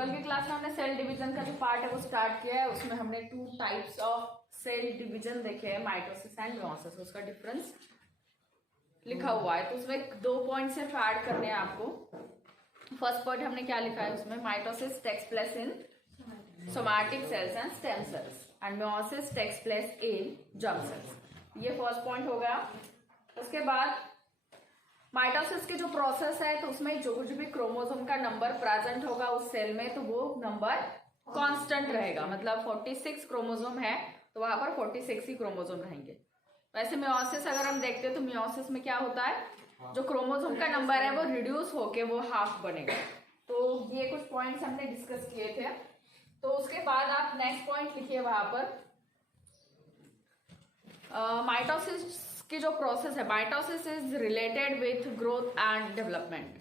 कल की क्लास में हमने सेल डिवीजन का जो पार्ट है वो स्टार्ट किया है। उसमें हमने 2 टाइप्स ऑफ सेल डिवीजन देखे हैं, माइटोसिस एंड मियोसिस। उसका डिफरेंस लिखा हुआ है, तो उसमें 2 पॉइंट सिर्फ ऐड करने हैं आपको। फर्स्ट पॉइंट हमने क्या लिखा है उसमें, mitosis takes place in somatic cells and stem cells and meiosis takes place in germ cells. ये फर्स्ट पॉइंट हो गया। उसके बाद माइटोसिस के जो प्रोसेस है, तो उसमें जो कुछ भी क्रोमोसोम का नंबर प्रेजेंट होगा उस सेल में, तो वो नंबर कांस्टेंट रहेगा। मतलब 46 क्रोमोसोम है तो वहां पर 46 ही क्रोमोसोम रहेंगे। वैसे मियोसिस अगर हम देखते हैं तो मियोसिस में क्या होता है, जो क्रोमोसोम का नंबर है वो रिड्यूस होके वो हाफ बनेगा। तो ये कुछ पॉइंट्स हमने डिस्कस किए थे। तो उसके बाद आप नेक्स्ट पॉइंट लिखिए वहां पर, माइटोसिस की जो प्रोसेस है, mitosis is related with growth and development.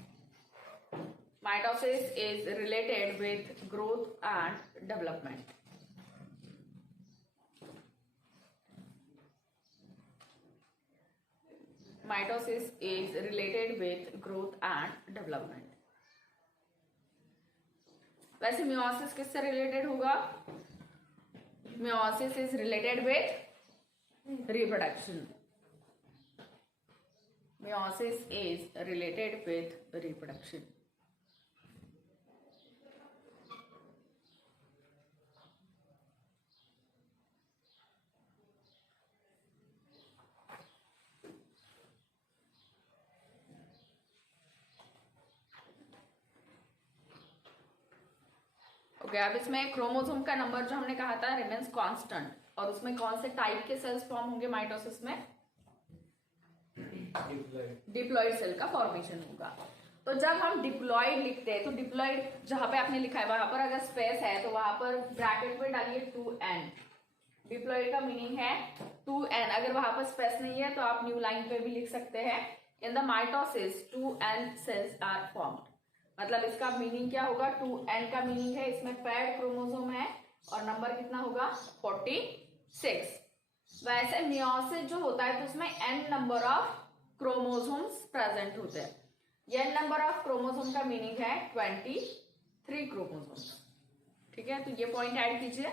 Mitosis is related with growth and development. Mitosis is related with growth and development. वैसे मियोसिस किससे रिलेटेड होगा, meiosis is related with reproduction. Meiosis is related with reproduction. Okay, अब इसमें chromosome का number जो हमने कहा था रिमेन्स कांस्टेंट, और उसमें कौन से टाइप के सेल्स फॉर्म होंगे माइटोसिस में, डिप्लॉइड सेल का फॉर्मेशन होगा। तो जब हम डिप्लॉइड लिखते हैं तो डिप्लॉइड जहां पे आपने लिखा है वहां पर अगर स्पेस है तो वहां पर ब्रैकेट में डालिए 2n। डिप्लॉइड का मीनिंग है 2n। अगर वहां पर स्पेस नहीं है तो आप न्यू लाइन पे भी लिख सकते हैं, in the mitosis 2n cells are formed. मतलब इसका मीनिंग क्या होगा, 2n का मीनिंग है इसमें पेयर्ड क्रोमोसोम है और नंबर कितना होगा 46। वैसे मियोसिस जो होता है तो उसमें n number of chromosomes present होते हैं। n नंबर ऑफ क्रोमोसोम का मीनिंग है 23 क्रोमोसोम्स। ठीक है, तो ये पॉइंट ऐड कीजिए।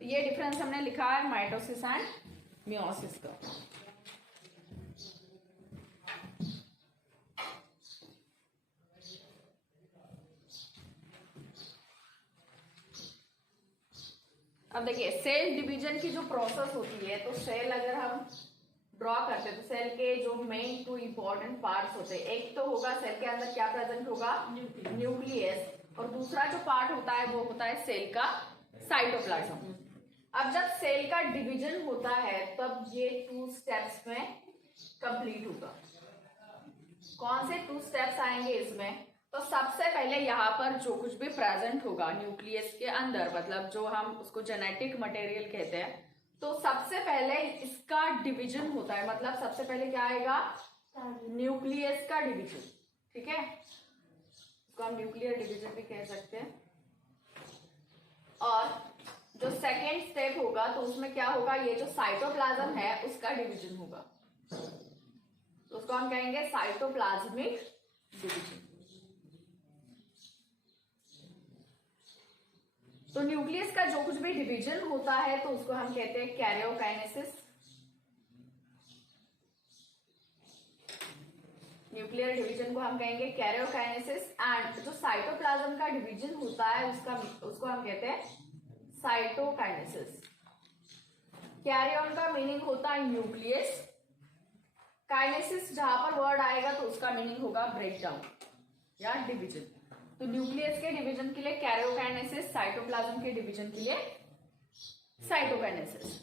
तो ये डिफरेंस हमने लिखा है माइटोसिस एंड मियोसिस का। अब देखिए सेल डिवीजन की जो प्रोसेस होती है, तो सेल अगर हम ड्रॉ करते हैं तो सेल के जो मेन 2 इंपॉर्टेंट पार्ट्स होते हैं, एक तो होगा सेल के अंदर क्या प्रेजेंट होगा, न्यूक्लियस, और दूसरा जो पार्ट होता है वो होता है सेल का साइटोप्लाज्म। अब जब सेल का डिवीजन होता है तब ये 2 स्टेप्स में कंप्लीट होगा। कौन से 2 स्टेप्स आएंगे इसमें, तो सबसे पहले यहाँ पर जो कुछ भी प्रेजेंट होगा न्यूक्लियस के अंदर, मतलब जो हम उसको जेनेटिक मटेरियल कहते हैं, तो सबसे पहले इसका डिवीजन होता है। मतलब सबसे पहले क्या आएगा, न्यूक्लियस का डिवीजन। ठीक है, इसको हम न्यूक्लियर डिवीजन भी कह सकते हैं। और जो सेकेंड स्टेप होगा तो उसमें क्या होगा, ये जो साइटोप्लाज्म है उसका डिवीजन होगा, तो उसको हम कहेंगे साइटोप्लाज्मिक डिवीजन। तो न्यूक्लियस का जो कुछ भी डिवीजन होता है तो उसको हम कहते हैं कैरियोकाइनेसिस। न्यूक्लियर डिवीजन को हम कहेंगे कैरियोकाइनेसिस। एंड जो साइटोप्लाज्म का डिवीजन होता है उसको हम कहते हैं साइटोकाइनेसिस। कैरियन का मीनिंग होता है न्यूक्लियस, काइनेसिस जहां पर वर्ड आएगा तो उसका मीनिंग होगा ब्रेकडाउन या डिवीजन। तो न्यूक्लियस के डिवीजन के लिए कैरियोकाइनेसिस, साइटोप्लाज्म के डिवीजन के लिए साइटोकाइनेसिस।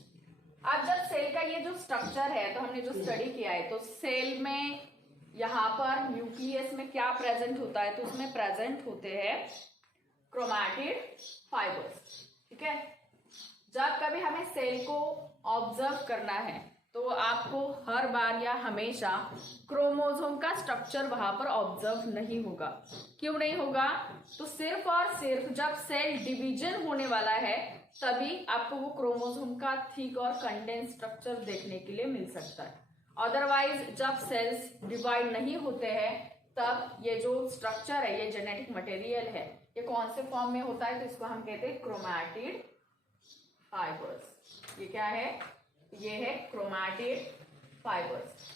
अब जब सेल का ये जो स्ट्रक्चर है, तो हमने जो स्टडी किया है, तो सेल में यहां पर न्यूक्लियस में क्या प्रेजेंट होता है, तो उसमें प्रेजेंट होते हैं क्रोमैटिड फाइबर्स। ठीक है, जब कभी हमें सेल को ऑब्जर्व करना है तो आपको हर बार या हमेशा क्रोमोसोम का स्ट्रक्चर वहां पर ऑब्जर्व नहीं होगा। क्यों नहीं होगा, तो सिर्फ और सिर्फ जब सेल डिवीजन होने वाला है तभी आपको वो क्रोमोसोम का थिक और कंडेंस स्ट्रक्चर देखने के लिए मिल सकता है। अदरवाइज जब सेल्स डिवाइड नहीं होते हैं तब ये जो स्ट्रक्चर है, ये जेनेटिक मटेरियल है, ये कौन से फॉर्म में होता है? तो इसको हम कहते हैं क्रोमैटिड फाइबर्स। ये क्या है? ये है क्रोमैटिड फाइबर्स।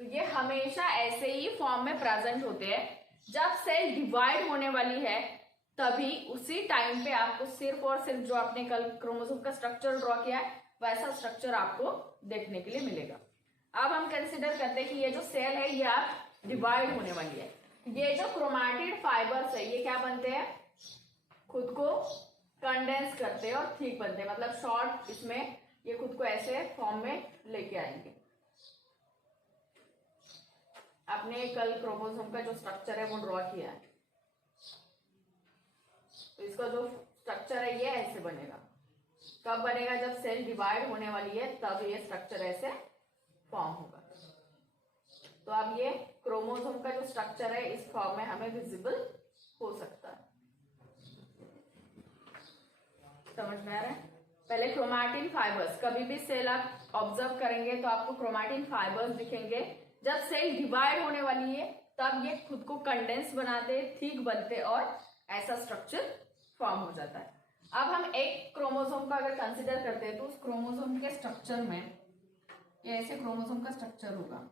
तो ये हमेशा ऐसे ही फॉर्म में प्रेजेंट होते हैं। जब सेल डिवाइड होने वाली है तभी उसी टाइम पे आपको सिर्फ और सिर्फ जो आपने कल क्रोमोसोम का स्ट्रक्चर ड्रॉ किया है वैसा स्ट्रक्चर आपको देखने के लिए मिलेगा। अब हम कंसिडर करते हैं कि ये जो सेल है ये आप डिवाइड होने वाली है। ये जो क्रोमैटिड फाइबर्स है ये क्या बनते हैं? खुद को कंडेंस करते हैं और थिक बनते हैं, मतलब शॉर्ट, इसमें ये खुद को ऐसे फॉर्म में लेके आएंगे। आपने कल क्रोमोसोम का जो स्ट्रक्चर है वो ड्रॉ किया है, तो इसका जो स्ट्रक्चर है ये ऐसे बनेगा। कब बनेगा? जब सेल डिवाइड होने वाली है तब ये स्ट्रक्चर ऐसे फॉर्म होगा। तो अब ये क्रोमोसोम का जो स्ट्रक्चर है इस फॉर्म में हमें विजिबल हो सकता है। समझ में आ रहा है? पहले क्रोमैटिन फाइबर्स, कभी भी सेल आप ऑब्जर्व करेंगे तो आपको क्रोमैटिन फाइबर्स दिखेंगे। जब सेल डिवाइड होने वाली है तब ये खुद को कंडेंस बनाते, थिक बनते और ऐसा स्ट्रक्चर फॉर्म हो जाता है। अब हम एक क्रोमोसोम का अगर कंसिडर करते हैं तो उस क्रोमोसोम के स्ट्रक्चर में ये ऐसे क्रोमोसोम का स्ट्रक्चर होगा।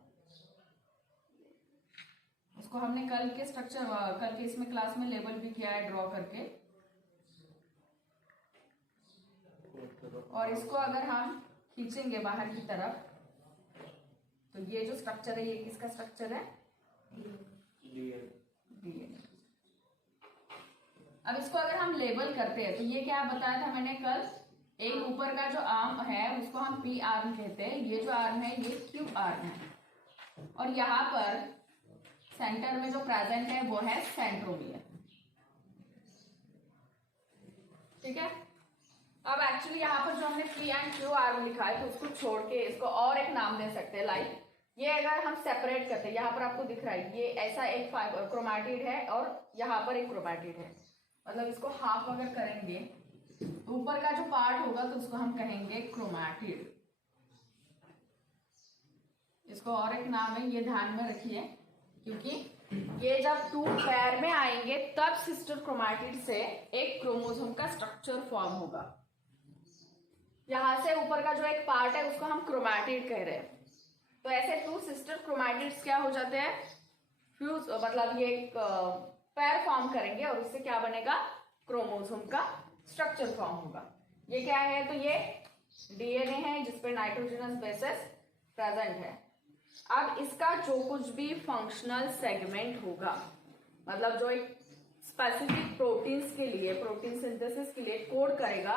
उसको हमने कल के इसमें क्लास में लेबल भी किया है ड्रॉ करके। और इसको अगर हम खींचेंगे बाहर की तरफ तो ये जो स्ट्रक्चर है ये किसका स्ट्रक्चर है? डीएनए। अब इसको अगर हम लेबल करते हैं तो ये क्या बताया था मैंने कल? एक ऊपर का जो आर्म है उसको हम पी आर्म कहते हैं, ये जो आर्म है ये क्यू आर्म है, और यहाँ पर सेंटर में जो प्रेजेंट है वो है सेंट्रोमियर। ठीक है। अब एक्चुअली यहाँ पर जो हमने पी एंड क्यू आर्म लिखा है तो उसको छोड़ के इसको और एक नाम दे सकते हैं। लाइक ये अगर हम सेपरेट करते हैं, यहाँ पर आपको दिख रहा है ये ऐसा एक क्रोमैटिड है और यहाँ पर एक क्रोमैटिड है, मतलब इसको हाफ अगर करेंगे तो ऊपर का जो पार्ट होगा तो उसको हम कहेंगे क्रोमैटिड। इसको और एक नाम है, ये ध्यान में रखिए, क्योंकि ये जब टू पेयर में आएंगे तब सिस्टर क्रोमैटिड से एक क्रोमोसोम का स्ट्रक्चर फॉर्म होगा। यहां से ऊपर का जो एक पार्ट है उसको हम क्रोमैटिड कह रहे हैं। तो ऐसे टू सिस्टर क्रोमैटिड्स क्या हो जाते हैं? फ्यूज, मतलब ये एक पैर फॉर्म करेंगे और उससे क्या बनेगा? क्रोमोसोम का स्ट्रक्चर फॉर्म होगा। ये क्या है? तो ये डीएनए है जिसपे नाइट्रोजनस बेसेस प्रेजेंट है। अब इसका जो कुछ भी फंक्शनल सेगमेंट होगा, मतलब जो एक स्पेसिफिक प्रोटीन्स के लिए, प्रोटीन सिंथेसिस के लिए कोड करेगा,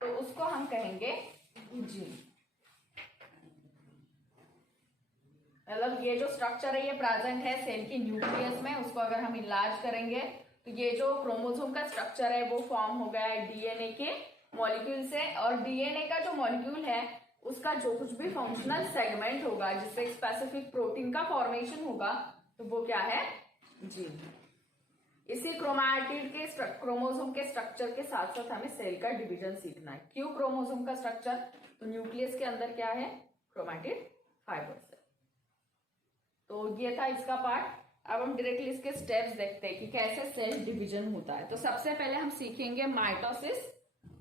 तो उसको हम कहेंगे जीन। मतलब ये जो स्ट्रक्चर है ये प्रेजेंट है सेल की न्यूक्लियस में, उसको अगर हम इलाज करेंगे तो ये जो क्रोमोसोम का स्ट्रक्चर है वो फॉर्म हो गया है डीएनए के मॉलिक्यूल से, और डीएनए का जो मॉलिक्यूल है उसका जो कुछ भी फंक्शनल सेगमेंट होगा जिससे एक स्पेसिफिक प्रोटीन का फॉर्मेशन होगा तो वो क्या है? जीन। इसी क्रोमैटिड के क्रोमोसोम के स्ट्रक्चर के साथ साथ हमें सेल का डिवीजन सीखना है। क्यों क्रोमोसोम का स्ट्रक्चर? तो न्यूक्लियस के अंदर क्या है? क्रोमैटिड फाइबर्स है। तो ये था इसका पार्ट। अब हम डायरेक्टली इसके स्टेप्स देखते हैं कि कैसे सेल डिवीजन होता है। तो सबसे पहले हम सीखेंगे माइटोसिस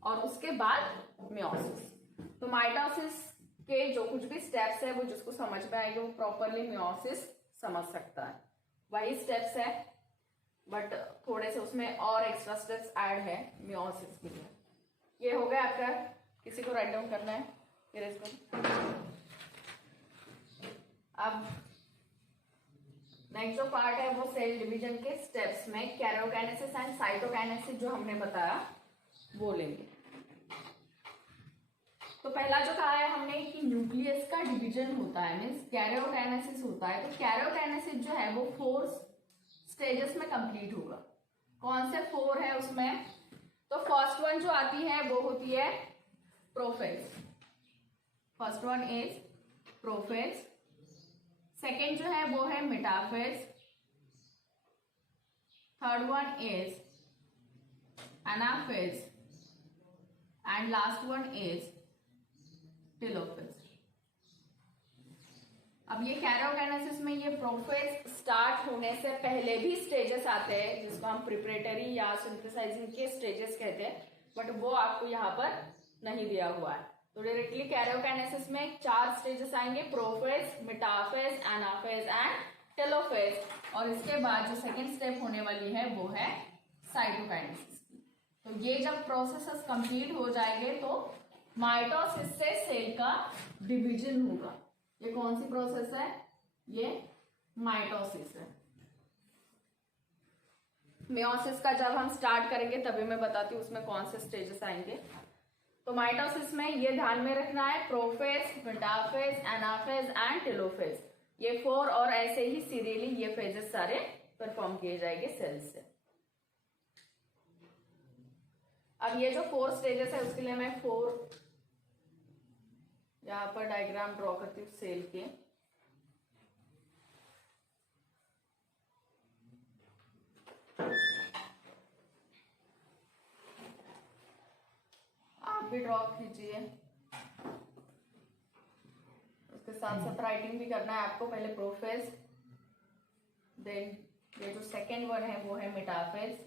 और उसके बाद मियोसिस। तो माइटोसिस के जो कुछ भी स्टेप्स है वो जिसको समझ में आएगा वो प्रॉपरली मियोसिस समझ सकता है। वही स्टेप्स है बट थोड़े से उसमें और एक्स्ट्रा स्टेप्स ऐड है मियोसिस के लिए। ये हो गया आपका, किसी को राइट डाउन करना है फिर इसको। अब नेक्स्ट जो पार्ट है वो सेल डिवीजन के स्टेप्स में कैरियोकाइनेसिस एंड साइटोकाइनेसिस जो हमने बताया वो लेंगे। तो पहला जो कहा है हमने कि न्यूक्लियस का डिवीजन होता है, मीन्स कैरियोकाइनेसिस होता है। तो कैरियोकाइनेसिस जो है वो 4 स्टेजेस में कंप्लीट होगा। कौन से 4 है उसमें? तो फर्स्ट वन जो आती है वो होती है prophase. First one is prophase. Second जो है वो है metaphase. Third one is anaphase and last one is telophase. अब ये कैरियोकाइनेसिस में ये प्रोफेज स्टार्ट होने से पहले भी स्टेजेस आते हैं जिसको हम प्रिपरेटरी या सिंथेसाइजिंग के स्टेजेस कहते हैं, बट वो आपको यहाँ पर नहीं दिया हुआ है। तो डायरेक्टली कैरियोकाइनेसिस में 4 स्टेजेस आएंगे, prophase, metaphase, anaphase and telophase, और इसके बाद जो सेकेंड स्टेप होने वाली है वो है साइटोकाइनेसिस की। तो ये जब प्रोसेसेस कंप्लीट हो जाएंगे तो माइटोसिस से सेल का डिवीजन होगा। ये कौन सी प्रोसेस है? ये माइटोसिस है। मियोसिस का जब हम स्टार्ट करेंगे तभी मैं बताती हूँ उसमें कौन से स्टेजेस आएंगे। तो माइटोसिस में ये ध्यान में रखना है, prophase, metaphase, anaphase and telophase, ये 4 और ऐसे ही सीरियली ये फेजेस सारे परफॉर्म किए जाएंगे सेल्स से। अब ये जो 4 स्टेजेस है उसके लिए मैं 4 यहाँ पर डायग्राम ड्रॉ करती हूँ सेल के। आप भी ड्रॉ कीजिए, उसके साथ साथ राइटिंग भी करना है आपको। पहले प्रोफेज, देन ये जो सेकेंड वन है वो है मेटाफेज,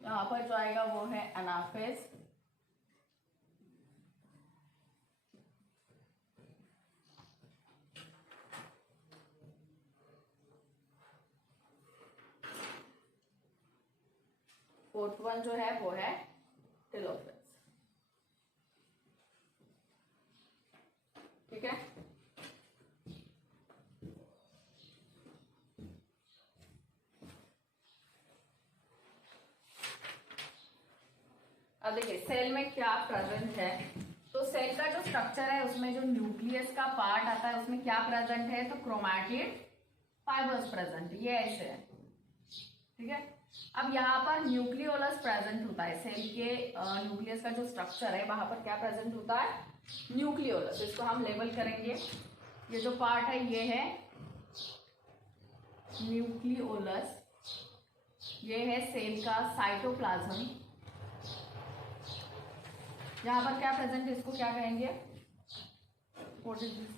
यहाँ पर जो आएगा वो है एनाफेज, फोर्थ वन जो है वो है टेलोफेज। ठीक है, अब देखिए सेल में क्या प्रेजेंट है। तो सेल का जो स्ट्रक्चर है उसमें जो न्यूक्लियस का पार्ट आता है उसमें क्या प्रेजेंट है? तो क्रोमैटिड फाइबर्स प्रेजेंट, ये ऐसे है। ठीक है, अब यहाँ पर न्यूक्लियोलस प्रेजेंट होता है। सेल के न्यूक्लियस का जो स्ट्रक्चर है वहां पर क्या प्रेजेंट होता है? न्यूक्लियोलस। इसको हम लेबल करेंगे, ये जो पार्ट है ये है न्यूक्लियोलस, ये है सेल का साइटोप्लाज्म। यहाँ पर क्या प्रेजेंट है, इसको क्या कहेंगे?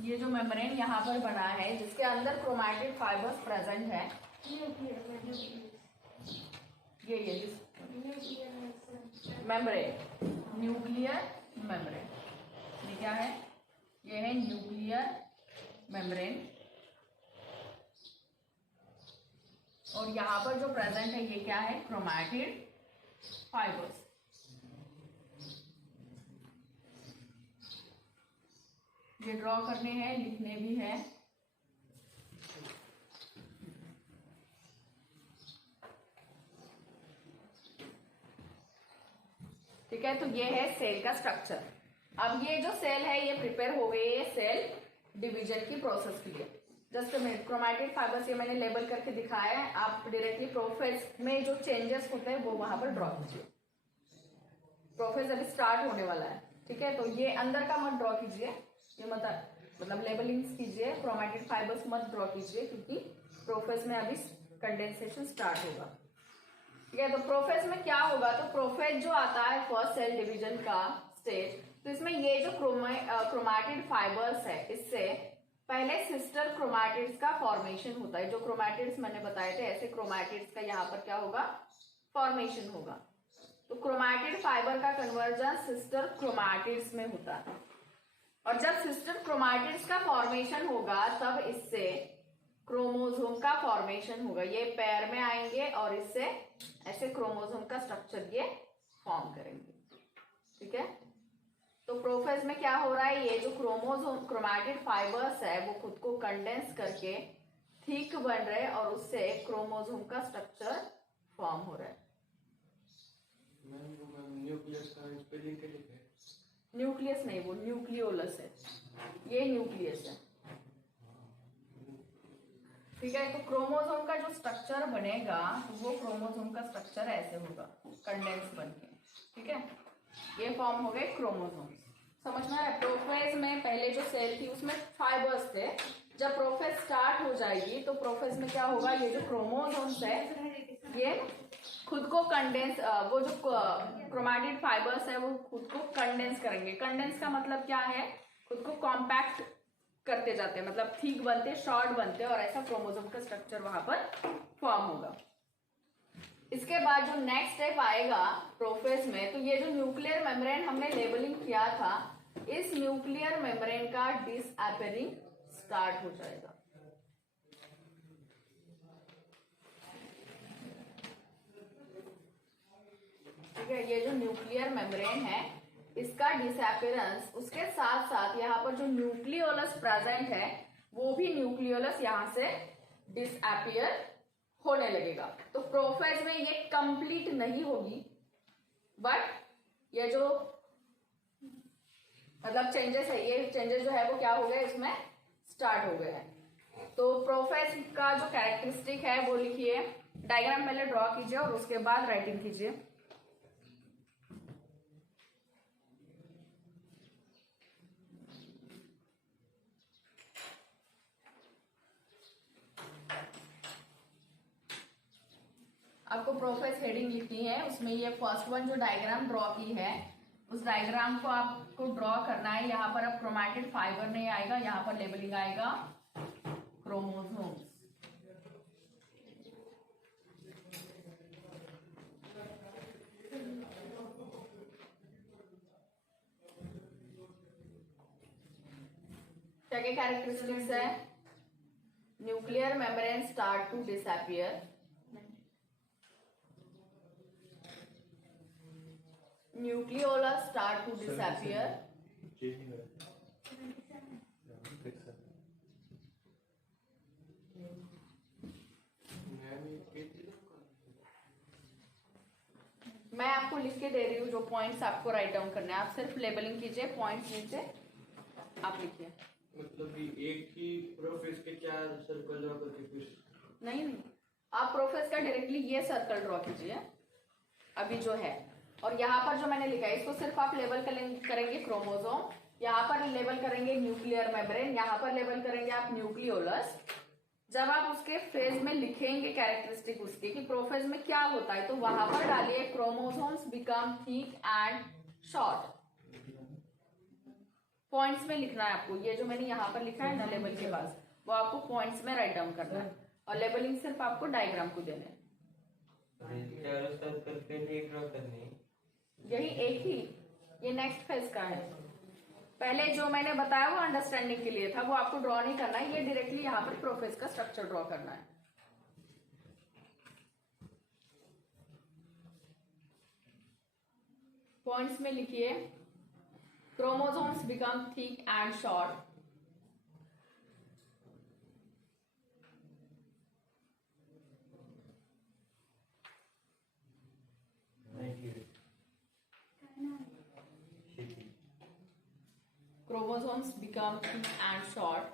ये जो मेम्ब्रेन यहाँ पर बना है जिसके अंदर क्रोमैटिड फाइबर्स प्रेजेंट है, ये मेम्ब्रेन, न्यूक्लियर मेम्ब्रेन, ये क्या है? ये है न्यूक्लियर मेम्ब्रेन। और यहाँ पर जो प्रेजेंट है ये क्या है? Chromatid fibres. ये ड्रॉ करने हैं, लिखने भी है। ठीक है, तो ये है सेल का स्ट्रक्चर। अब ये जो सेल है ये प्रिपेयर हो गई है सेल डिवीजन की प्रोसेस के लिए। जस्ट मिनट, क्रोमैटिड फाइबर्स ये मैंने लेबल करके दिखाया है, आप डायरेक्टली प्रोफेज में जो चेंजेस होते हैं वो वहां पर ड्रॉ कीजिए। प्रोफेज अभी स्टार्ट होने वाला है। ठीक है, तो ये अंदर का मत ड्रॉ कीजिए, ये मतलब लेबलिंग्स कीजिए, क्रोमैटिड फाइबर्स मत ड्रॉ कीजिए क्योंकि प्रोफेज में अभी कंडेंसेशन स्टार्ट होगा। ठीक है, तो प्रोफेज में क्या होगा? तो प्रोफेज जो आता है फर्स्ट सेल डिवीजन का स्टेज, तो इसमें ये जो क्रोमैटिड फाइबर्स है इससे पहले सिस्टर क्रोमैटिड्स का फॉर्मेशन होता है। जो क्रोमैटिड्स मैंने बताए थे ऐसे क्रोमैटिड्स का यहाँ पर क्या होगा? फॉर्मेशन होगा। तो क्रोमैटिड फाइबर का कन्वर्जन सिस्टर क्रोमैटिड्स में होता है, और जब सिस्टर क्रोमैटिड्स का फॉर्मेशन होगा तब इससे क्रोमोसोम का फॉर्मेशन होगा। ये पैर में आएंगे और इससे ऐसे क्रोमोसोम का स्ट्रक्चर ये फॉर्म करेंगे। ठीक है, तो प्रोफेज में क्या हो रहा है? ये जो क्रोमोसोम क्रोमैटिड फाइबर्स है वो खुद को कंडेंस करके थिक बन रहे हैं और उससे क्रोमोसोम का स्ट्रक्चर फॉर्म हो रहा है। न्यूक्लियस नहीं, वो न्यूक्लियोलस है, ये न्यूक्लियस है। ठीक है, तो क्रोमोसोम का जो स्ट्रक्चर बनेगा तो वो क्रोमोसोम का स्ट्रक्चर ऐसे होगा, कंडेंस बनके। ठीक है, ये फॉर्म हो गए क्रोमोसोम। समझना है, प्रोफेज में पहले जो सेल थी उसमें फाइबर्स थे, जब प्रोफेज स्टार्ट हो जाएगी तो प्रोफेज में क्या होगा? ये जो क्रोमोसोम्स है ये खुद को कंडेंस, वो जो क्रोमैटिड फाइबर्स है वो खुद को कंडेंस करेंगे। कंडेंस का मतलब क्या है, खुद को कॉम्पैक्ट करते जाते हैं, मतलब थिक बनते, शॉर्ट बनते, और ऐसा क्रोमोसोम का स्ट्रक्चर वहां पर फॉर्म होगा। इसके बाद जो नेक्स्ट स्टेप आएगा प्रोफेज में, तो ये जो न्यूक्लियर मेम्ब्रेन हमने लेबलिंग किया था, इस न्यूक्लियर मेम्ब्रेन का डिसअपियरिंग स्टार्ट हो जाएगा। ठीक है, ये जो न्यूक्लियर मेम्ब्रेन है इसका डिसअपियरेंस, उसके साथ साथ यहाँ पर जो न्यूक्लियोलस प्रेजेंट है वो भी न्यूक्लियोलस यहाँ से डिसअपियर होने लगेगा। तो प्रोफेज में ये कंप्लीट नहीं होगी, बट ये जो मतलब चेंजेस है, ये चेंजेस जो है वो क्या हो गए, इसमें स्टार्ट हो गए हैं। तो प्रोफेज का जो कैरेक्टरिस्टिक है वो लिखिए, डायग्राम पहले ड्रॉ कीजिए और उसके बाद राइटिंग कीजिए। आपको प्रोफेज हेडिंग लिखनी है, उसमें ये फर्स्ट वन जो डायग्राम ड्रॉ की है उस डायग्राम को आपको ड्रॉ करना है। यहाँ पर अब क्रोमैटिड फाइबर नहीं आएगा, यहाँ पर लेबलिंग आएगा क्रोमोसोम्स। क्या क्या कैरेक्टरिस्टिक्स है, nuclear membrane start to disappear, nucleolus start to disappear, मैं आपको लिख के दे रही हूँ जो पॉइंट्स आपको राइट डाउन करने हैं, आप सिर्फ लेबलिंग कीजिए, पॉइंट्स नीचे आप लिखिए। मतलब कि एक ही प्रोफेज के 4 सर्कल ड्रॉ करके फिर नहीं, आप प्रोफेज का डायरेक्टली ये सर्कल ड्रॉ कीजिए अभी जो है, और यहाँ पर जो मैंने लिखा है इसको सिर्फ आप लेबल करेंगे क्रोमोसोम, यहाँ पर लेबल करेंगे न्यूक्लियर मेम्ब्रेन, यहाँ पर लेबल करेंगे आप न्यूक्लियोलस। जब आप उसके फेज में लिखेंगे कैरेक्टरिस्टिक उसके कि प्रोफेज में क्या होता है, तो वहां पर डालिए chromosomes become thick and short. Points में लिखना है आपको, ये जो मैंने यहाँ पर लिखा है ना लेबल के पास, वो आपको पॉइंट्स में राइट डाउन करना है, और लेबलिंग सिर्फ आपको डायग्राम को देना है। यही एक ही, ये नेक्स्ट फेज का है। पहले जो मैंने बताया वो अंडरस्टैंडिंग के लिए था, वो आपको ड्रॉ नहीं करना है, ये डायरेक्टली यहाँ पर प्रोफेज का स्ट्रक्चर ड्रॉ करना है। पॉइंट्स में लिखिए chromosomes become thick and short, chromosomes become thick and short.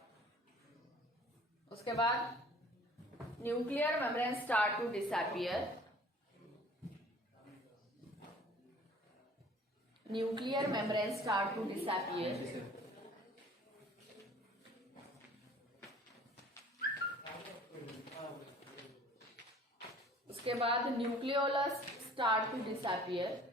उसके बाद nuclear membrane start to disappear, nuclear membrane start to disappear. उसके बाद nucleolus start to disappear,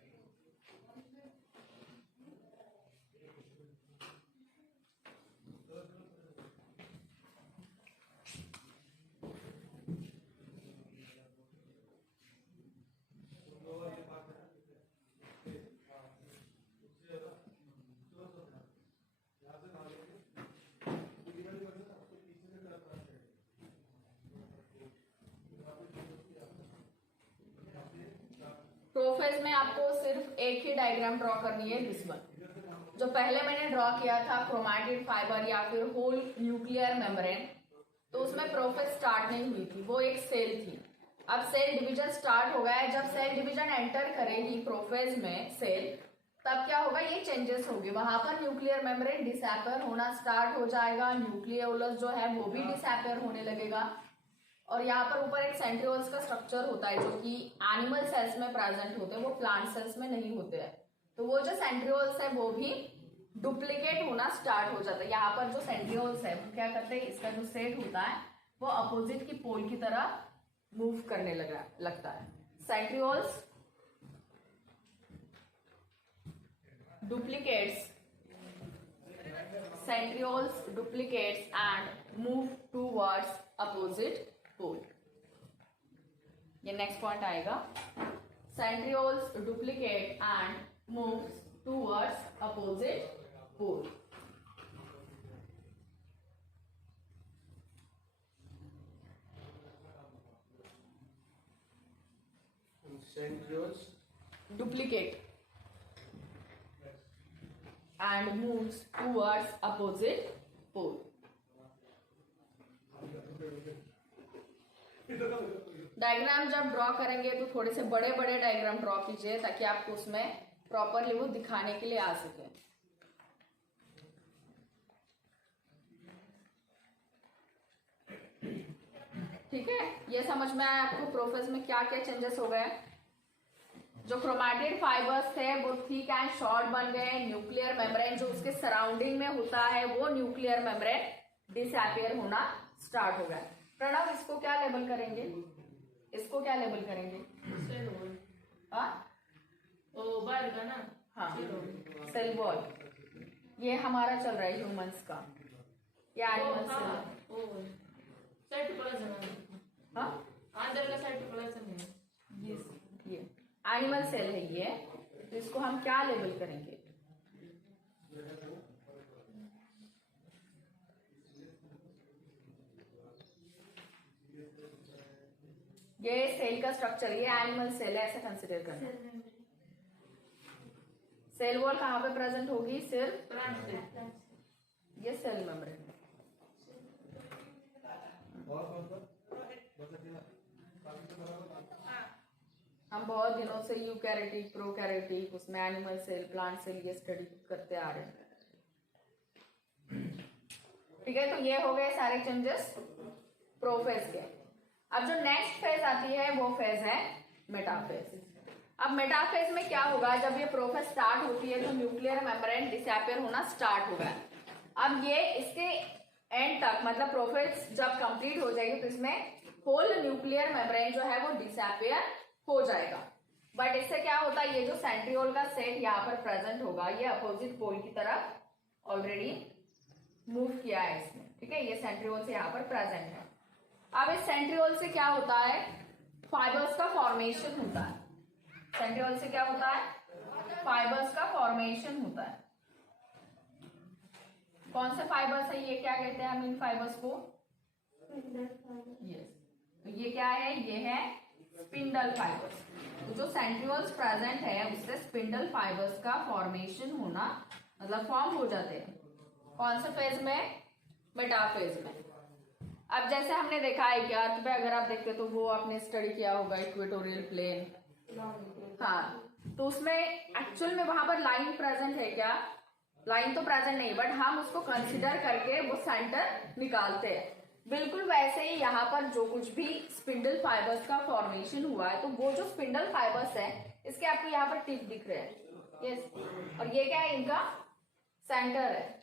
prophase में आपको सिर्फ एक ही डायग्राम ड्रॉ करनी है, दिस वन जो पहले मैंने ड्रॉ किया था क्रोमैटिड फाइबर या फिर होल न्यूक्लियर मेम्ब्रेन, तो उसमें प्रोफेज स्टार्ट नहीं हुई थी, वो एक सेल थी। अब सेल डिवीजन स्टार्ट हो गया है, जब सेल डिवीजन एंटर करेगी प्रोफेज में सेल, तब क्या होगा, ये चेंजेस होंगे, वहां पर न्यूक्लियर मेम्ब्रेन डिसअपियर होना स्टार्ट हो जाएगा, न्यूक्लियोलस जो है वो भी डिसअपियर होने लगेगा, और यहाँ पर ऊपर एक सेंट्रियोल्स का स्ट्रक्चर होता है जो कि एनिमल सेल्स में प्रेजेंट होते हैं, वो प्लांट सेल्स में नहीं होते हैं। तो वो जो सेंट्रियोल्स है वो भी डुप्लीकेट होना स्टार्ट हो जाता है। यहाँ पर जो सेंट्रियोल्स है वो क्या करते हैं, इसका जो सेट होता है वो अपोजिट की पोल की तरह मूव करने लगता है। centrioles duplicates and move towards opposite pole. ये नेक्स्ट पॉइंट आएगा, centrioles duplicate and moves towards opposite pole. Centrioles Duplicate and moves towards opposite pole. Diagram जब ड्रॉ करेंगे तो थोड़े से बड़े बड़े डायग्राम ड्रॉ कीजिए ताकि आपको उसमें प्रॉपरली वो दिखाने के लिए आ सके। ठीक है, ये समझ में आया आपको प्रोफेज में क्या क्या चेंजेस हो गए। जो क्रोमैटिड फाइबर्स थे वो थिक एंड शॉर्ट बन गए। न्यूक्लियर मेम्ब्रेन जो उसके सराउंडिंग में होता है वो न्यूक्लियर मेम्ब्रेन डिसअपियर होना स्टार्ट हो गया। प्रणव, इसको क्या लेबल करेंगे? इसको क्या लेबल करेंगे? हाँ, सेल वॉल। ये हमारा चल रहा है ह्यूमंस का, ये एनिमल्स ये एनिमल सेल है ये, तो इसको हम क्या लेबल करेंगे? ये सेल का स्ट्रक्चर, ये एनिमल सेल है ऐसे कंसिडर करना। सेल वॉल कहाँ पे प्रेजेंट होगी? सिर्फ ये सेल मेम्ब्रेन। हम बहुत दिनों से यूकैरियोटिक, प्रोकैरियोटिक, उसमें एनिमल सेल, प्लांट सेल ये स्टडी करते आ रहे हैं। ठीक है, तो ये हो गए सारे चेंजेस प्रोफेज के। अब जो नेक्स्ट फेज आती है वो फेज है मेटाफेज। अब मेटाफेज में क्या होगा? जब ये प्रोफेज स्टार्ट होती है तो न्यूक्लियर मेम्ब्रेन डिसअपियर होना स्टार्ट होगा। अब ये इसके एंड तक, मतलब प्रोफेज जब कंप्लीट हो जाएगी तो इसमें होल न्यूक्लियर मेम्ब्रेन जो है वो डिसअपियर हो जाएगा। बट इससे क्या होता है, ये जो सेंट्रियोल का सेट यहाँ पर प्रेजेंट होगा ये अपोजिट पोल की तरफ ऑलरेडी मूव किया है इसने। ठीक है, ये सेंट्रियोल से यहाँ पर प्रेजेंट है। अब इस सेंट्रियोल से क्या होता है? फाइबर्स का फॉर्मेशन होता है। सेंट्रियोल से क्या होता है? फाइबर्स का फॉर्मेशन होता है। कौन से फाइबर्स है ये? क्या कहते हैं हम इन फाइबर्स को? यस, तो ये क्या है? ये है स्पिंडल फाइबर्स। तो जो सेंट्रियोल्स प्रेजेंट है उससे स्पिंडल फाइबर्स का फॉर्मेशन होना, मतलब फॉर्म हो जाते हैं। कौन से फेज में? मेटाफेज में। अब जैसे हमने देखा है कि अर्थ पे अगर आप देखते तो वो आपने स्टडी किया होगा इक्वेटोरियल प्लेन। हाँ, तो उसमें एक्चुअल में वहां पर लाइन प्रेजेंट है क्या? लाइन तो प्रेजेंट नहीं, बट हम उसको कंसिडर करके वो सेंटर निकालते हैं। बिल्कुल वैसे ही यहाँ पर जो कुछ भी स्पिंडल फाइबर्स का फॉर्मेशन हुआ है तो वो जो स्पिंडल फाइबर्स है इसके आपको यहाँ पर टिप दिख रहे हैं। यस, और ये क्या है? इनका सेंटर है।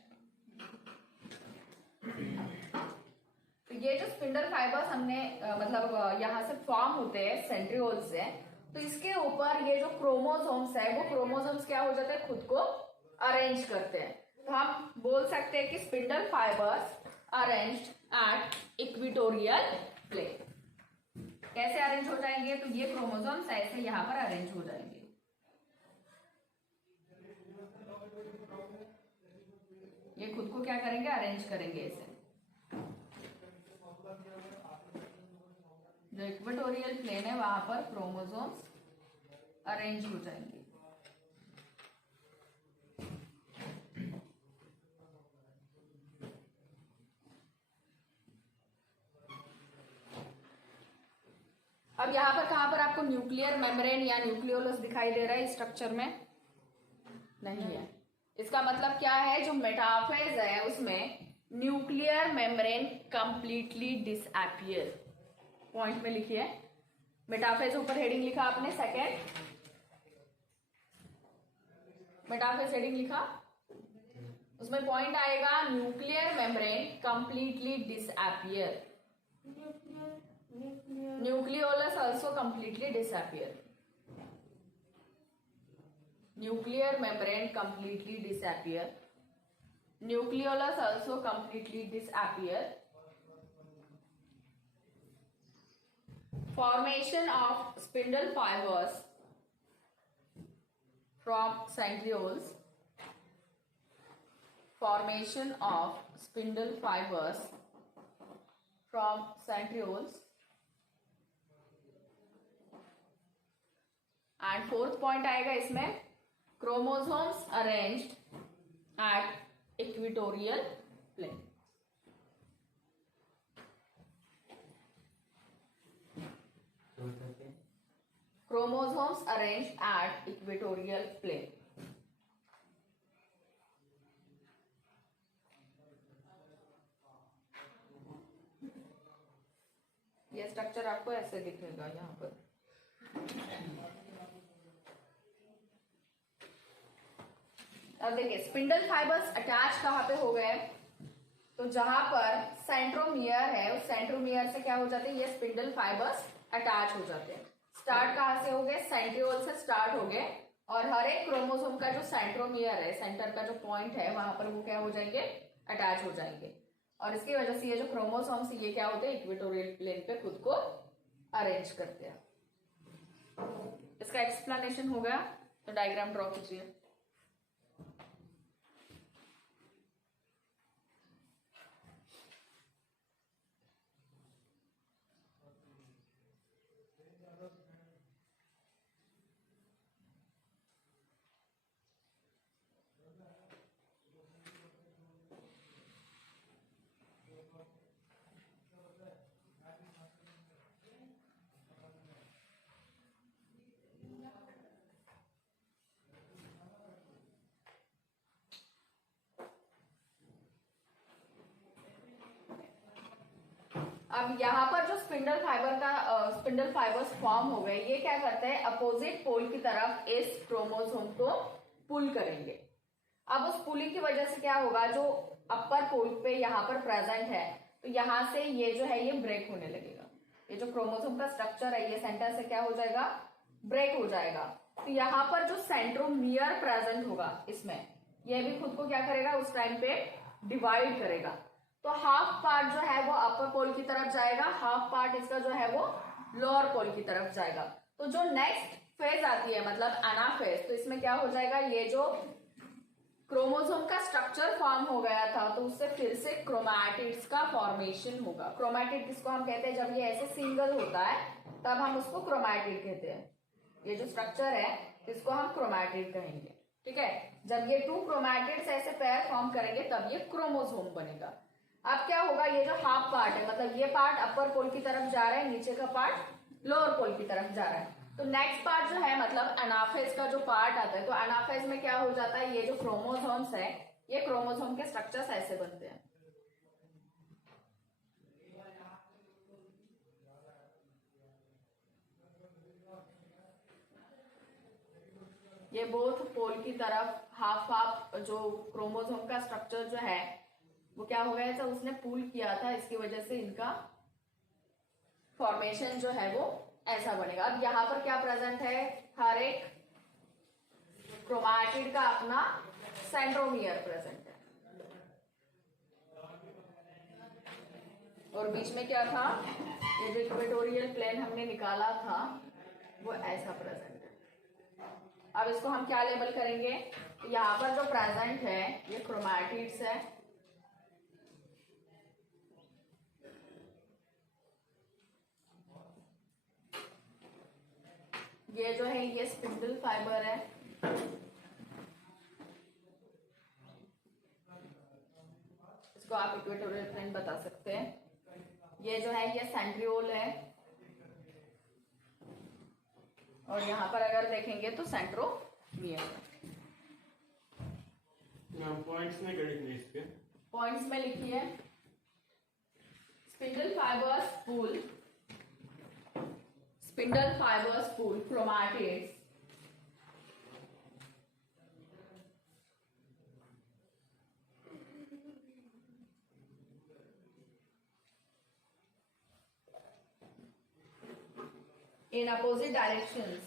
तो ये जो स्पिंडल फाइबर्स हमने मतलब यहाँ से फॉर्म होते हैं सेंट्रियोल से, तो इसके ऊपर ये जो क्रोमोसोम्स है वो क्रोमोसोम्स क्या हो जाते हैं? खुद को अरेंज करते हैं। तो हम बोल सकते हैं कि spindle fibres arranged at equatorial plane. कैसे अरेंज हो जाएंगे? तो ये क्रोमोसोम्स ऐसे यहाँ पर अरेंज हो जाएंगे। ये खुद को क्या करेंगे? अरेंज करेंगे ऐसे। जो इक्वेटोरियल प्लेन है वहां पर क्रोमोसोम्स अरेंज हो जाएंगे। अब यहाँ पर कहां पर आपको न्यूक्लियर मेम्ब्रेन या न्यूक्लियोलस दिखाई दे रहा है? स्ट्रक्चर में नहीं है। इसका मतलब क्या है? जो मेटाफेज है उसमें nuclear membrane completely disappear. Point में लिखिए, मेटाफेज ऊपर हेडिंग लिखा आपने, सेकेंड मेटाफेज हेडिंग लिखा, उसमें पॉइंट आएगा nuclear membrane completely disappear. Nucleolus also completely disappear. Nuclear membrane completely disappear. Nucleolus also completely disappear. Formation of spindle fibers from centrioles. Formation of spindle fibers from centrioles. And fourth point आएगा इसमें chromosomes arranged at equatorial plane. Chromosomes arranged at equatorial plane. ये structure आपको ऐसे दिखेगा यहाँ पर. अब देखिए स्पिंडल फाइबर्स अटैच कहाँ पे हो गए, तो जहां पर सेंट्रोमियर है उस सेंट्रोमियर से क्या हो जाते हैं, ये स्पिंडल फाइबर्स अटैच हो जाते हैं. स्टार्ट कहाँ से हो गए, सेंट्रियोल से स्टार्ट हो गए और हर एक क्रोमोसोम का जो सेंट्रोमियर है, सेंटर का जो पॉइंट है वहां पर वो क्या हो जाएंगे, अटैच हो जाएंगे. और इसकी वजह से ये जो क्रोमोसोम्स ये क्या होते हैं, इक्वेटोरियल प्लेन पे खुद को अरेंज करते हैं. इसका एक्सप्लेनेशन हो गया, तो डायग्राम ड्रॉ कीजिए. अब यहाँ पर जो स्पिंडल फाइबर्स फॉर्म हो गए, ये क्या करते हैं, अपोजिट पोल की तरफ इस क्रोमोसोम को पुल करेंगे. अब उस पुलिंग की वजह से क्या होगा, जो अपर पोल पे यहाँ पर प्रेजेंट है, तो यहाँ से ये जो है ये ब्रेक होने लगेगा. ये जो क्रोमोसोम का स्ट्रक्चर है ये सेंटर से क्या हो जाएगा, ब्रेक हो जाएगा. तो यहाँ पर जो सेंट्रोमियर प्रेजेंट होगा इसमें, ये भी खुद को क्या करेगा, उस टाइम पे डिवाइड करेगा. तो हाफ पार्ट जो है वो अपर पोल की तरफ जाएगा, हाफ पार्ट इसका जो है वो लोअर पोल की तरफ जाएगा. तो जो नेक्स्ट फेज आती है मतलब एनाफेज, तो इसमें क्या हो जाएगा, ये जो क्रोमोसोम का स्ट्रक्चर फॉर्म हो गया था तो उससे फिर से क्रोमैटिड्स का फॉर्मेशन होगा. क्रोमैटिड किसको हम कहते हैं, जब ये ऐसे सिंगल होता है तब हम उसको क्रोमैटिड कहते हैं. ये जो स्ट्रक्चर है इसको हम क्रोमैटिड कहेंगे. ठीक है, जब ये 2 क्रोमैटिड्स ऐसे पेयर फॉर्म करेंगे तब ये क्रोमोसोम बनेगा. अब क्या होगा, ये जो हाफ पार्ट है मतलब ये पार्ट अपर पोल की तरफ जा रहा है, नीचे का पार्ट लोअर पोल की तरफ जा रहा है. तो नेक्स्ट पार्ट जो है मतलब एनाफेज का जो पार्ट आता है, तो एनाफेज में क्या हो जाता है, ये जो क्रोमोसोम्स है ये क्रोमोसोम के स्ट्रक्चर्स ऐसे बनते हैं. ये बोथ पोल की तरफ हाफ हाफ जो क्रोमोसोम का स्ट्रक्चर जो है वो क्या हो गया था, उसने पुल किया था, इसकी वजह से इनका फॉर्मेशन जो है वो ऐसा बनेगा. अब यहाँ पर क्या प्रेजेंट है, हर एक क्रोमैटिड का अपना सेंट्रोमियर प्रेजेंट है. और बीच में क्या था, ये जो इक्वेटोरियल प्लेन हमने निकाला था वो ऐसा प्रेजेंट है. अब इसको हम क्या लेबल करेंगे, यहाँ पर जो प्रेजेंट है ये क्रोमैटिड्स है, ये जो है ये स्पिंडल फाइबर है, इसको आप इक्वेटोरियल प्लेन बता सकते हैं. ये जो है ये सेंट्रियोल है और यहाँ पर अगर देखेंगे तो सेंट्रोमियर. पॉइंट्स में क्या लिखना है इसके, पॉइंट्स में लिखिए spindle fibres pull, spindle fibers pull chromatids in opposite directions.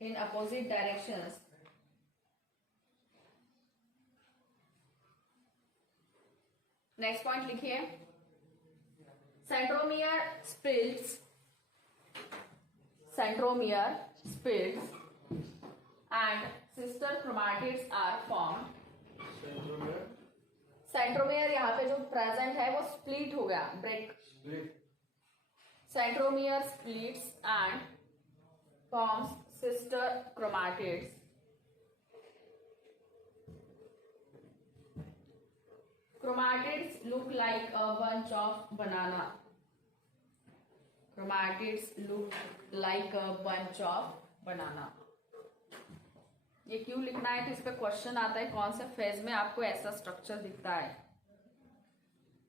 In opposite directions. Next point लिखिए, centromere splits and sister chromatids are formed. Centromere यहाँ पे जो प्रेजेंट है वो स्प्लिट हो गया, break. Centromere splits and forms sister chromatids. Chromatids look like a bunch of banana. Chromatids look like a bunch of banana. ये क्यों लिखना है? तो इस पे क्वेश्चन आता है कौन से फेज में आपको ऐसा स्ट्रक्चर दिखता है.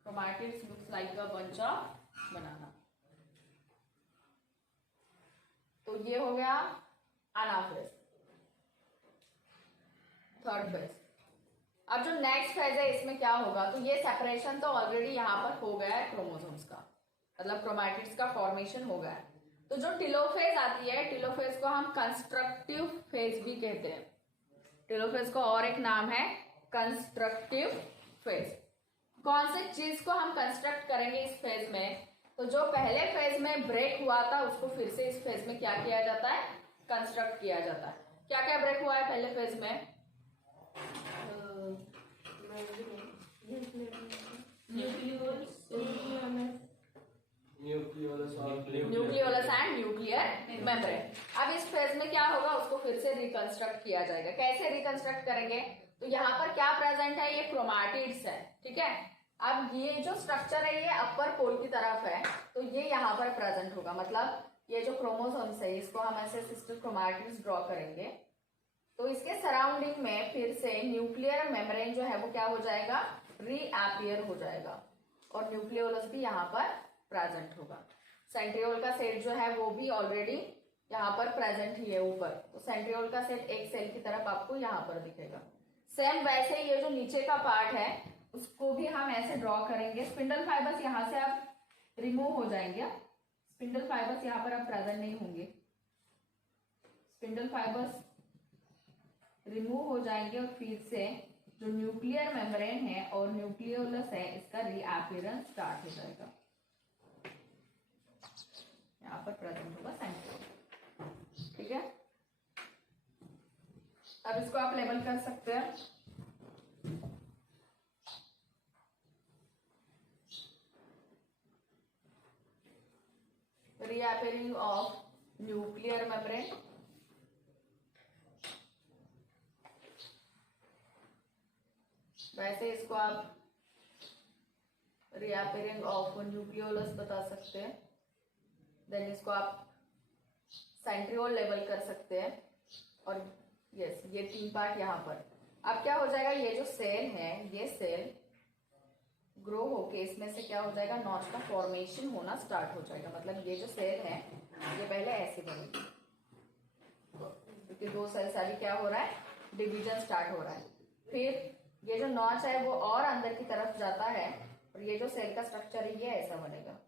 Chromatids looks like a bunch of banana. तो ये हो गया अनाफेज, थर्ड फेज. अब जो नेक्स्ट फेज है इसमें क्या होगा? तो ये सेपरेशन तो ऑलरेडी यहाँ पर हो गया है क्रोमोसोम्स का, मतलब क्रोमैटिड्स का फॉर्मेशन हो गया है. तो जो टेलोफेज आती है, टेलोफेज को हम कंस्ट्रक्टिव फेज भी कहते हैं. टेलोफेज को और एक नाम है कंस्ट्रक्टिव फेज. कौन से चीज को हम कंस्ट्रक्ट करेंगे इस फेज में? तो जो पहले फेज में ब्रेक हुआ था उसको फिर से इस फेज में क्या किया जाता है? कंस्ट्रक्ट किया जाता है. क्या क्या ब्रेक हुआ है पहले फेज में? Nucleolus and nuclear membrane. अब इस फेज में क्या होगा? उसको फिर से रिकंस्ट्रक्ट किया जाएगा. कैसे रिकंस्ट्रक्ट करेंगे? तो यहाँ पर क्या प्रेजेंट है? ये क्रोमैटिड्स है, ठीक है. अब ये जो स्ट्रक्चर है ये अपर पोल की तरफ है, तो ये यहाँ पर प्रेजेंट होगा. मतलब ये जो क्रोमोसोम्स है इसको हम ऐसे सिस्टर क्रोमैटिड्स ड्रॉ करेंगे. तो इसके सराउंडिंग में फिर से न्यूक्लियर मेम्ब्रेन जो है वो क्या हो जाएगा? रीअपियर हो जाएगा. और न्यूक्लियोलस भी यहाँ पर प्रेजेंट होगा. सेंट्रियोल का सेट जो है वो भी ऑलरेडी यहाँ पर प्रेजेंट ही है ऊपर. तो सेंट्रियोल का सेट एक सेल की तरफ आपको यहाँ पर दिखेगा. सेम वैसे ये जो नीचे का पार्ट है उसको भी हम ऐसे ड्रॉ करेंगे. स्पिंडल फाइबर्स यहाँ से आप रिमूव हो जाएंगे. स्पिंडल फाइबर्स यहाँ पर अब प्रेजेंट नहीं होंगे. स्पिंडल फाइबर्स रिमूव हो जाएंगे और फिर से जो न्यूक्लियर मेम्ब्रेन है और न्यूक्लियोलस है इसका रीअपियरेंस स्टार्ट हो जाएगा. यहाँ पर प्रेजेंट होगा सेंट्रियोल, ठीक है. अब इसको आप लेबल कर सकते हैं. रीअपियरिंग ऑफ न्यूक्लियर मेम्ब्रेन, वैसे इसको आप रीअपियरिंग ऑफ न्यूक्लियोलस बता सकते हैं. देन इसको आप सेंट्रियोल लेबल कर सकते हैं. और यस, ये तीन पार्ट यहाँ पर. अब क्या हो जाएगा? ये जो सेल है ये सेल ग्रो होके इसमें से क्या हो जाएगा? नॉच का फॉर्मेशन होना स्टार्ट हो जाएगा. मतलब ये जो सेल है ये पहले ऐसे बनेगी क्योंकि दो सेल से अभी क्या हो रहा है? डिवीजन स्टार्ट हो रहा है. फिर ये जो नॉच है वो और अंदर की तरफ जाता है और ये जो सेल का स्ट्रक्चर है ये ऐसा बनेगा,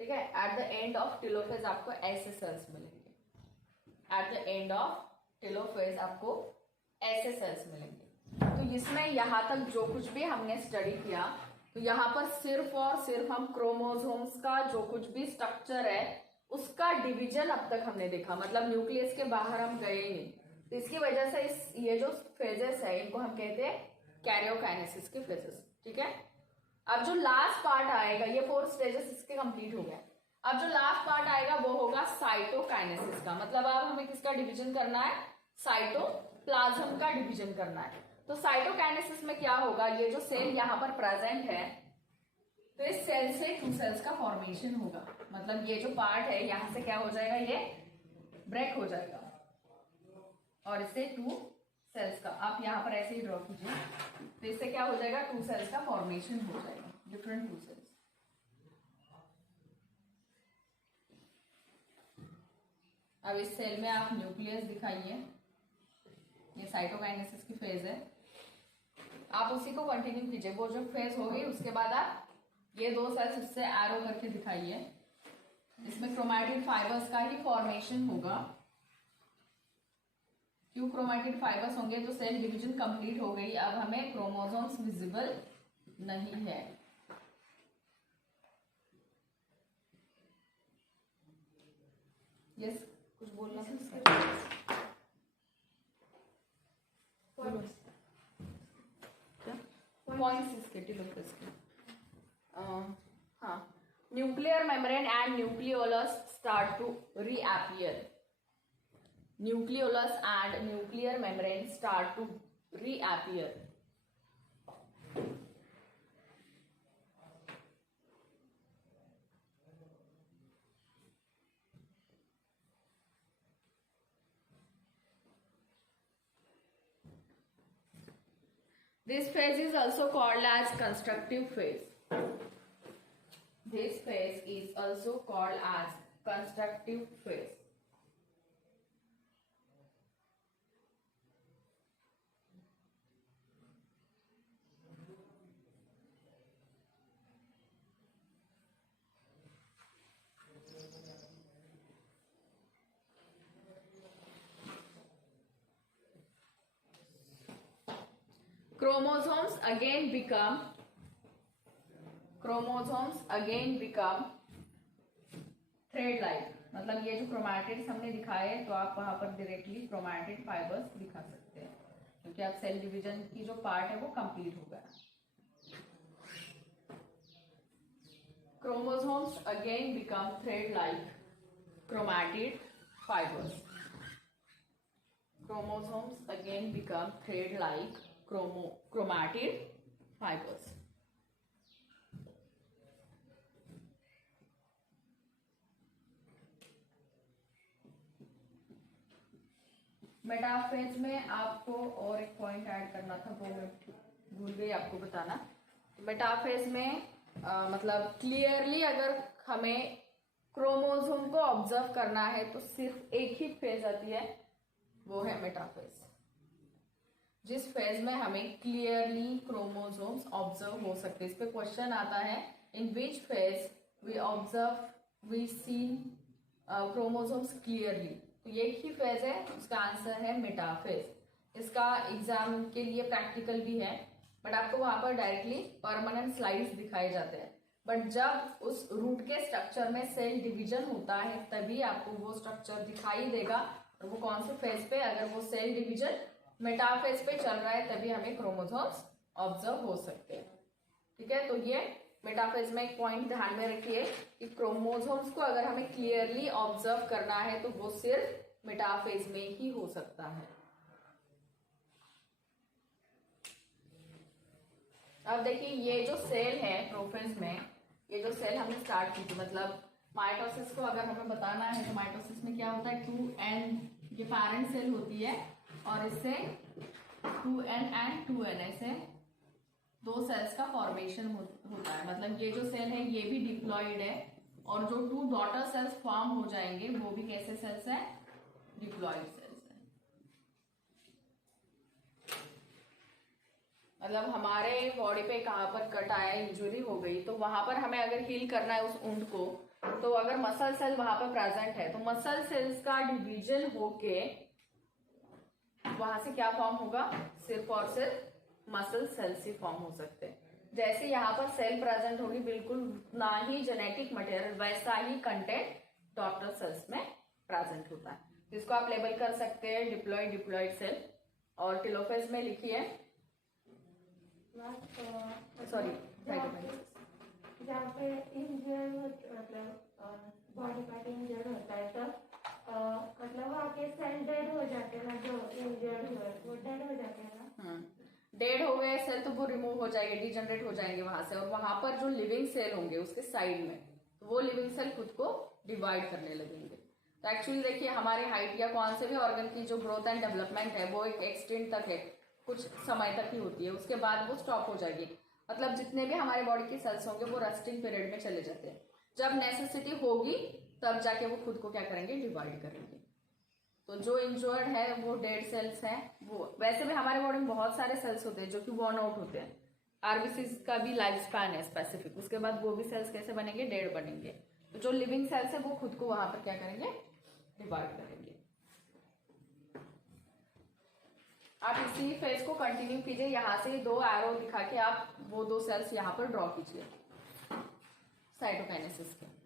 ठीक है. At the end of telophase आपको ऐसे सेल्स मिलेंगे. At the end of telophase आपको ऐसे सेल्स मिलेंगे. तो इसमें यहाँ तक जो कुछ भी हमने स्टडी किया तो यहाँ पर सिर्फ और सिर्फ हम क्रोमोसोम्स का जो कुछ भी स्ट्रक्चर है उसका डिवीजन अब तक हमने देखा. मतलब न्यूक्लियस के बाहर हम गए ही नहीं. तो इसकी वजह से ये जो फेजेस है इनको हम कहते हैं कैरियोकाइनेसिस के फेजेस, ठीक है. अब जो लास्ट पार्ट आएगा, ये 4 स्टेजेस इसके कंप्लीट हो गए. अब जो लास्ट पार्ट आएगा वो होगा साइटोकाइनेसिस का. मतलब अब हमें किसका डिवीजन करना है? साइटोप्लाज्म का डिवीजन करना है. तो साइटोकाइनेसिस में क्या होगा? ये जो सेल यहाँ पर प्रेजेंट है तो इस सेल से 2 सेल्स का फॉर्मेशन होगा. मतलब ये जो पार्ट है यहाँ से क्या हो जाएगा? ये ब्रेक हो जाएगा और इससे 2 सेल्स का, आप यहाँ पर ऐसे ही ड्रॉ कीजिए. तो इससे क्या हो जाएगा? 2 सेल्स का फॉर्मेशन हो जाएगा, डिफरेंट 2 सेल्स. अब इस सेल में आप न्यूक्लियस दिखाइए. ये साइटोकाइनेसिस की फेज है. आप उसी को कंटिन्यू कीजिए. वो जो फेज होगी उसके बाद आप ये 2 सेल्स इससे एरो करके दिखाइए। इसमें क्रोमैटिड फाइबर्स का ही फॉर्मेशन होगा। क्यों क्रोमैटिड फाइबर्स होंगे? तो सेल डिवीजन कंप्लीट हो गई, अब हमें क्रोमोसोम्स विजिबल नहीं है। यस, कुछ बोलना था? पॉइंट्स इसके टेलोफेज के। हाँ, nuclear membrane and nucleolus start to reappear. Nucleolus and nuclear membrane start to reappear. This phase is also called as constructive phase. This phase is also called as constructive phase. Chromosomes again become thread like. मतलब ये जो chromatids हमने दिखाए तो आप वहां पर directly chromatid fibres दिखा सकते हैं, क्योंकि अब सेल डिवीजन की जो पार्ट है वो कंप्लीट हो गया। Chromosomes again become thread like chromatid fibers. Chromosomes again become thread like chromatid fibers. Metaphase में आपको और एक पॉइंट ऐड करना था, वो मैं भूल गई आपको बताना। मेटाफेज में मतलब क्लियरली अगर हमें क्रोमोसोम को ऑब्जर्व करना है तो सिर्फ एक ही फेज आती है, वो है मेटाफेज। जिस फेज में हमें क्लियरली क्रोमोसोम्स ऑब्जर्व हो सकते हैं। इस पे क्वेश्चन आता है, in which phase we see chromosomes clearly. तो ये ही फेज है, उसका आंसर है मेटाफेज। इसका एग्जाम के लिए प्रैक्टिकल भी है, बट आपको वहां पर डायरेक्टली परमानेंट स्लाइड्स दिखाए जाते हैं। बट जब उस रूट के स्ट्रक्चर में सेल डिवीजन होता है तभी आपको वो स्ट्रक्चर दिखाई देगा। और वो कौन से फेज पे? अगर वो सेल डिवीजन मेटाफेज पे चल रहा है तभी हमें क्रोमोसोम्स ऑब्जर्व हो सकते हैं। ठीक है, तो ये मेटाफेज में एक पॉइंट ध्यान में रखिए कि क्रोमोसोम्स को अगर हमें क्लियरली ऑब्जर्व करना है तो वो सिर्फ मेटाफेज में ही हो सकता है। अब देखिए, ये जो सेल है प्रोफेज में, ये जो सेल हमने स्टार्ट की थी, मतलब माइटोसिस को अगर हमें बताना है तो माइटोसिस में क्या होता है, 2n ये पैरेंट सेल होती है और इससे 2n एंड 2n ऐसे 2 सेल्स का फॉर्मेशन होता है। मतलब ये जो सेल है ये भी डिप्लॉइड है और जो 2 डॉटर सेल्स फॉर्म हो जाएंगे वो भी कैसे सेल्स हैं? डिप्लॉइड सेल्स हैं। मतलब हमारे बॉडी पे कहाँ पर कट आया, इंजुरी हो गई, तो वहां पर हमें अगर हील करना है उस वुंड को, तो अगर मसल सेल वहां पर प्रेजेंट है तो मसल सेल्स का डिवीजन होके वहां से क्या फॉर्म होगा? सिर्फ और सिर्फ मसल सेल्स ही फॉर्म हो सकते हैं। जैसे यहाँ पर सेल प्रेजेंट होगी, बिल्कुल ना ही जेनेटिक मटेरियल वैसा ही कंटेंट डॉटर सेल्स में प्रेजेंट होता है। इसको आप लेबल कर सकते हैं डिप्लॉइड सेल। और टेलोफेज में लिखिए, सॉरी, जहाँ पे इंजर्ड मतलब बॉडी पार्ट इंजर्ड होता है तो मतलब वहाँ के सेल डेड हो जाते हैं ना, जो इंजर्ड हुए वो डेड हो जाते हैं ना। डेड हो गए सेल तो वो रिमूव हो जाएंगे, डिजनरेट हो जाएंगे वहां से, और वहां पर जो लिविंग सेल होंगे उसके साइड में, तो वो लिविंग सेल खुद को डिवाइड करने लगेंगे। तो एक्चुअली देखिए, हमारी हाइट या कौन से भी ऑर्गन की जो ग्रोथ एंड डेवलपमेंट है वो एक एक्सटेंट तक है, कुछ समय तक ही होती है, उसके बाद वो स्टॉप हो जाएगी। मतलब जितने भी हमारे बॉडी के सेल्स होंगे वो रेस्टिंग पीरियड में चले जाते हैं। जब नेसेसिटी होगी तब जाके वो खुद को क्या करेंगे? डिवाइड करेंगे। तो जो इंजर्ड है वो डेड सेल्स हैं। वो वैसे भी हमारे बॉडी में बहुत सारे सेल्स होते हैं जो कि वॉर्न आउट होते हैं, आरबीसी का भी लाइफ स्पैन है स्पेसिफिक, उसके बाद वो भी सेल्स कैसे बनेंगे, डेड बनेंगे। तो जो लिविंग सेल्स है वो खुद को वहां पर क्या करेंगे, डिवाइड करेंगे। आप इसी फेज को कंटिन्यू कीजिए, यहां से 2 एरो दिखा के आप वो 2 सेल्स यहां पर ड्रॉ कीजिए साइटोकाइनेसिस के।